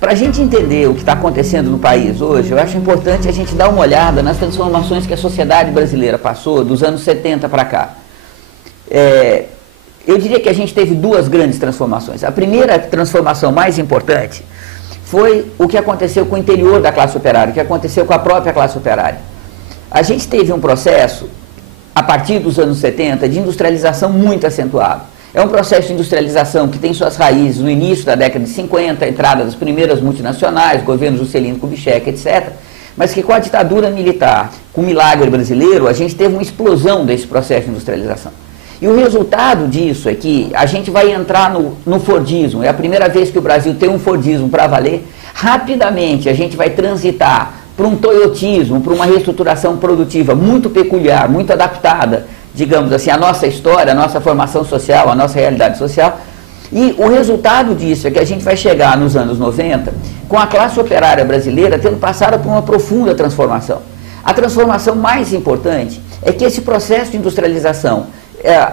Para a gente entender o que está acontecendo no país hoje, eu acho importante a gente dar uma olhada nas transformações que a sociedade brasileira passou dos anos 70 para cá. Eu diria que a gente teve duas grandes transformações. A primeira transformação mais importante foi o que aconteceu com o interior da classe operária, o que aconteceu com a própria classe operária. A gente teve um processo, a partir dos anos 70, de industrialização muito acentuado. É um processo de industrialização que tem suas raízes no início da década de 50, a entrada das primeiras multinacionais, governo Juscelino Kubitschek, etc., mas que com a ditadura militar, com o milagre brasileiro, a gente teve uma explosão desse processo de industrialização. E o resultado disso é que a gente vai entrar no Fordismo, é a primeira vez que o Brasil tem um Fordismo para valer. Rapidamente a gente vai transitar para um toyotismo, para uma reestruturação produtiva muito peculiar, muito adaptada, digamos assim, à nossa história, à nossa formação social, à nossa realidade social. E o resultado disso é que a gente vai chegar nos anos 90 com a classe operária brasileira tendo passado por uma profunda transformação. A transformação mais importante é que esse processo de industrialização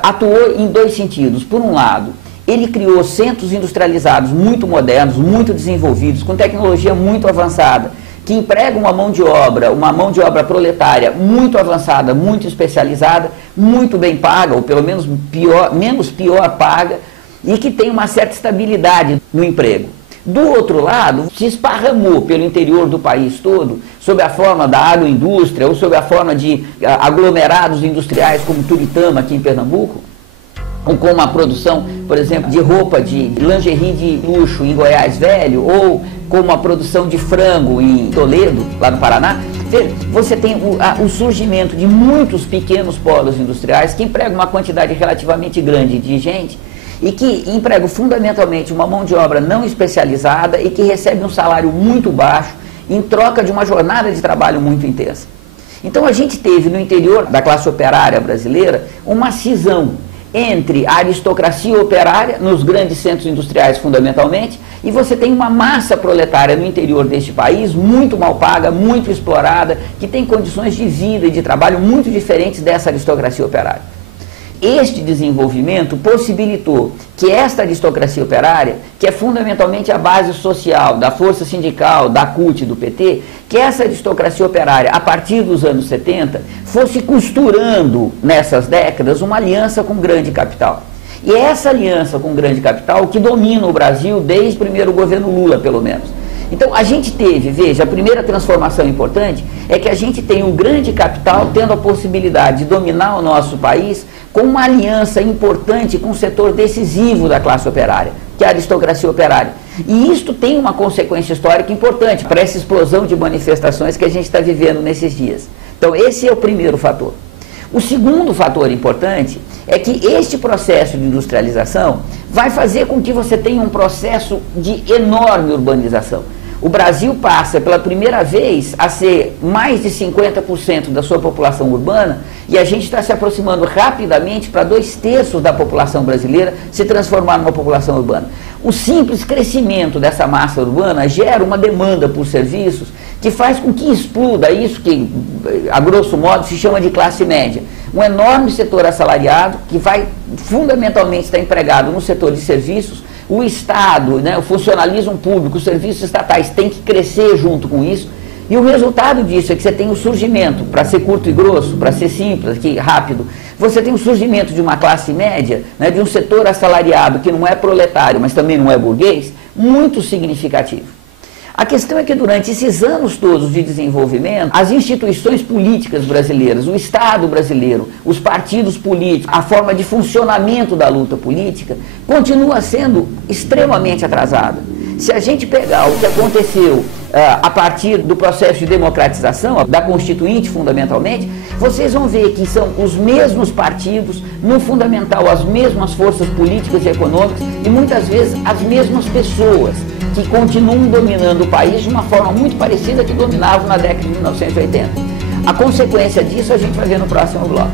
atuou em dois sentidos. Por um lado, ele criou centros industrializados muito modernos, muito desenvolvidos, com tecnologia muito avançada, que empregam uma mão de obra proletária muito avançada, muito especializada, muito bem paga, ou pelo menos menos pior paga, e que tem uma certa estabilidade no emprego. Do outro lado, se esparramou pelo interior do país todo, sob a forma da agroindústria ou sob a forma de aglomerados industriais como Turitama, aqui em Pernambuco, ou com uma produção, por exemplo, de roupa, de lingerie de luxo em Goiás Velho, ou com uma produção de frango em Toledo, lá no Paraná. Você tem o surgimento de muitos pequenos polos industriais que empregam uma quantidade relativamente grande de gente, e que empregam fundamentalmente uma mão de obra não especializada e que recebe um salário muito baixo em troca de uma jornada de trabalho muito intensa. Então a gente teve no interior da classe operária brasileira uma cisão entre a aristocracia operária, nos grandes centros industriais fundamentalmente, e você tem uma massa proletária no interior deste país, muito mal paga, muito explorada, que tem condições de vida e de trabalho muito diferentes dessa aristocracia operária. Este desenvolvimento possibilitou que esta aristocracia operária, que é fundamentalmente a base social da força sindical, da CUT e do PT, que essa aristocracia operária, a partir dos anos 70, fosse costurando nessas décadas uma aliança com o grande capital. E é essa aliança com o grande capital que domina o Brasil desde o primeiro governo Lula, pelo menos. Então, a gente teve, veja, a primeira transformação importante é que a gente tem um grande capital tendo a possibilidade de dominar o nosso país com uma aliança importante com um setor decisivo da classe operária, que é a aristocracia operária. E isto tem uma consequência histórica importante para essa explosão de manifestações que a gente está vivendo nesses dias. Então, esse é o primeiro fator. O segundo fator importante é que este processo de industrialização vai fazer com que você tenha um processo de enorme urbanização. O Brasil passa pela primeira vez a ser mais de 50% da sua população urbana e a gente está se aproximando rapidamente para 2/3 da população brasileira se transformar numa população urbana. O simples crescimento dessa massa urbana gera uma demanda por serviços que faz com que exploda isso que, a grosso modo, se chama de classe média. Um enorme setor assalariado que vai fundamentalmente estar empregado no setor de serviços. O Estado, né, o funcionalismo público, os serviços estatais têm que crescer junto com isso. E o resultado disso é que você tem o surgimento, para ser curto e grosso, para ser simples, aqui, rápido, você tem o surgimento de uma classe média, né, de um setor assalariado que não é proletário, mas também não é burguês, muito significativo. A questão é que durante esses anos todos de desenvolvimento, as instituições políticas brasileiras, o Estado brasileiro, os partidos políticos, a forma de funcionamento da luta política, continua sendo extremamente atrasada. Se a gente pegar o que aconteceu a partir do processo de democratização, da Constituinte fundamentalmente, vocês vão ver que são os mesmos partidos, no fundamental as mesmas forças políticas e econômicas e muitas vezes as mesmas pessoas que continuam dominando o país de uma forma muito parecida que dominavam na década de 1980. A consequência disso a gente vai ver no próximo bloco.